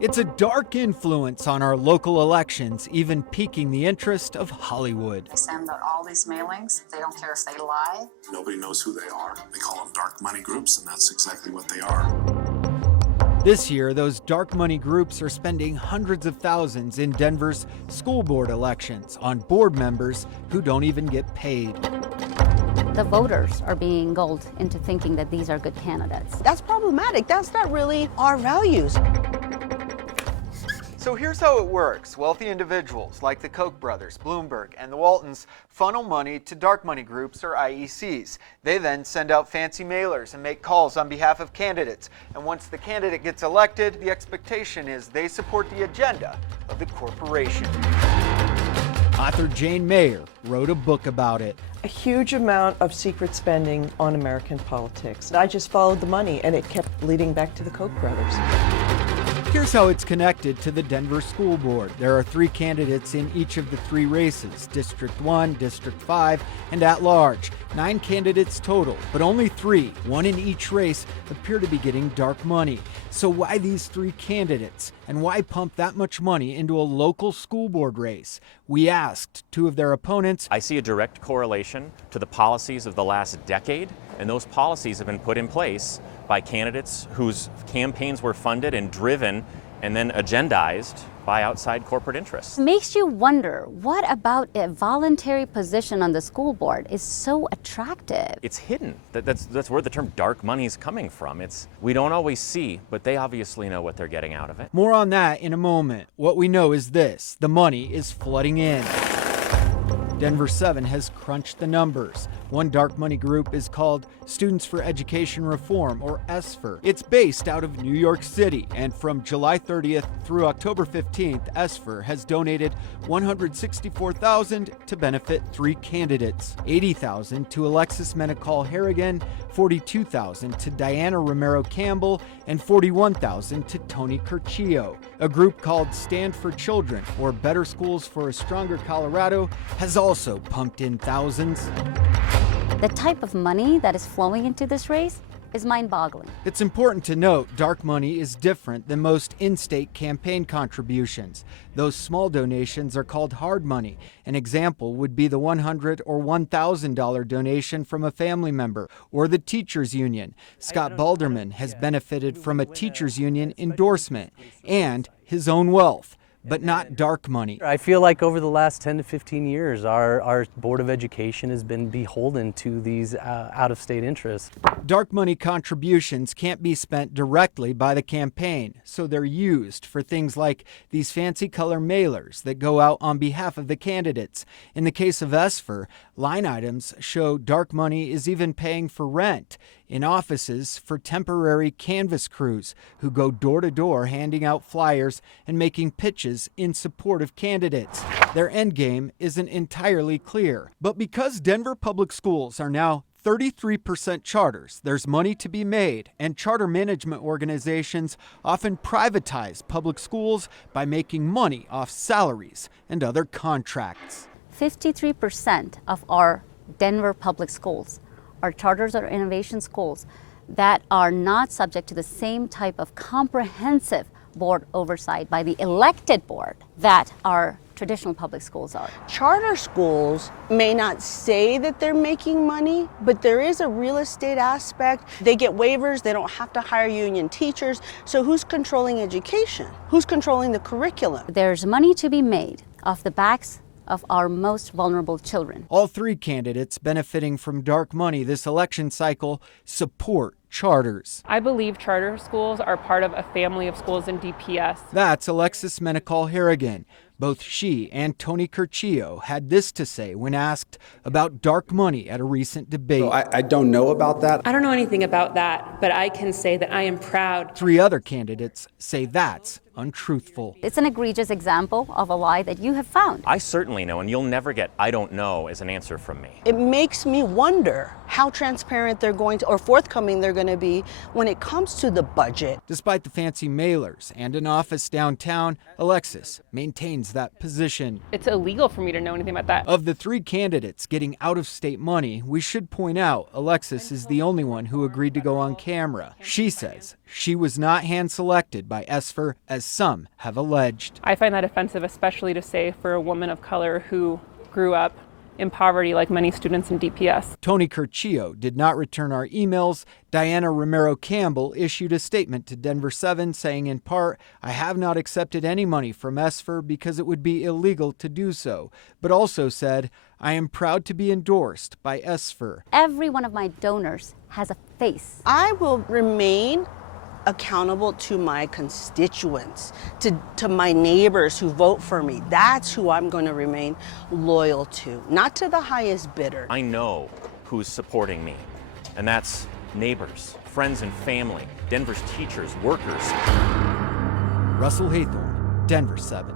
It's a dark influence on our local elections, even piquing the interest of Hollywood. They send out all these mailings. They don't care if they lie. Nobody knows who they are. They call them dark money groups, and that's exactly what they are. This year, those dark money groups are spending hundreds of thousands in Denver's school board elections on board members who don't even get paid. The voters are being gulled into thinking that these are good candidates. That's problematic. That's not really our values. So here's how it works. Wealthy individuals like the Koch brothers, Bloomberg, and the Waltons funnel money to dark money groups or IECs. They then send out fancy mailers and make calls on behalf of candidates. And once the candidate gets elected, the expectation is they support the agenda of the corporation. Author Jane Mayer wrote a book about it. A huge amount of secret spending on American politics. I just followed the money, and it kept leading back to the Koch brothers. Here's how it's connected to the Denver School Board. There are 3 candidates in each of the 3 races, District 1, District 5, and at large. 9 candidates total, but only 3, one in each race, appear to be getting dark money. So why these 3 candidates? And why pump that much money into a local school board race? We asked 2 of their opponents. I see a direct correlation to the policies of the last decade, and those policies have been put in place by candidates whose campaigns were funded and driven and then agendized by outside corporate interests. It makes you wonder, what about a voluntary position on the school board is so attractive? It's hidden. That's where the term dark money is coming from. We don't always see, but they obviously know what they're getting out of it. More on that in a moment. What we know is this: the money is flooding in. Denver 7 has crunched the numbers. One dark money group is called Students for Education Reform, or SFR. It's based out of New York City, and from July 30th through October 15th, SFR has donated $164,000 to benefit 3 candidates, $80,000 to Alexis Menacall Harrigan, $42,000 to Diana Romero Campbell, and $41,000 to Tony Curcio. A group called Stand for Children, or Better Schools for a Stronger Colorado, has also pumped in thousands. The type of money that is flowing into this race is mind-boggling. It's important to note dark money is different than most in-state campaign contributions. Those small donations are called hard money. An example would be the $100 or $1,000 donation from a family member or the teachers union. Scott Balderman has benefited from a teachers union endorsement and his own wealth, but not dark money. I feel like over the last 10 to 15 years, our Board of Education has been beholden to these out-of-state interests. Dark money contributions can't be spent directly by the campaign, so they're used for things like these fancy color mailers that go out on behalf of the candidates. In the case of SFR, line items show dark money is even paying for rent in offices for temporary canvas crews who go door to door handing out flyers and making pitches in support of candidates. Their endgame isn't entirely clear. But because Denver public schools are now 33% charters, there's money to be made, and charter management organizations often privatize public schools by making money off salaries and other contracts. 53% of our Denver public schools are charters or innovation schools that are not subject to the same type of comprehensive board oversight by the elected board that our traditional public schools are. Charter schools may not say that they're making money, but there is a real estate aspect. They get waivers, they don't have to hire union teachers. So who's controlling education? Who's controlling the curriculum? There's money to be made off the backs of our most vulnerable children. All 3 candidates benefiting from dark money this election cycle support charters. I believe charter schools are part of a family of schools in DPS. That's Alexis Menacall Harrigan. Both she and Tony Curcio had this to say when asked about dark money at a recent debate. So I don't know about that. I don't know anything about that, but I can say that I am proud. 3 other candidates say that's untruthful. It's an egregious example of a lie that you have found. I certainly know, and you'll never get "I don't know" as an answer from me. It makes me wonder how transparent they're going to, or forthcoming they're going to be when it comes to the budget. Despite the fancy mailers and an office downtown, Alexis maintains owns that position. It's illegal for me to know anything about that. Of the 3 candidates getting out-of-state money, we should point out Alexis is the only one who agreed to go on camera. She says she was not hand-selected by ESFR, as some have alleged. I find that offensive, especially to say for a woman of color who grew up in poverty like many students in DPS. Tony Curcio did not return our emails. Diana Romero Campbell issued a statement to Denver 7 saying in part, "I have not accepted any money from ESFR because it would be illegal to do so," but also said, "I am proud to be endorsed by ESFR." Every one of my donors has a face. I will remain accountable to my constituents, to my neighbors who vote for me. That's who I'm going to remain loyal to, not to the highest bidder. I know who's supporting me, and that's neighbors, friends and family, Denver's teachers, workers. Russell Haythorne, Denver 7.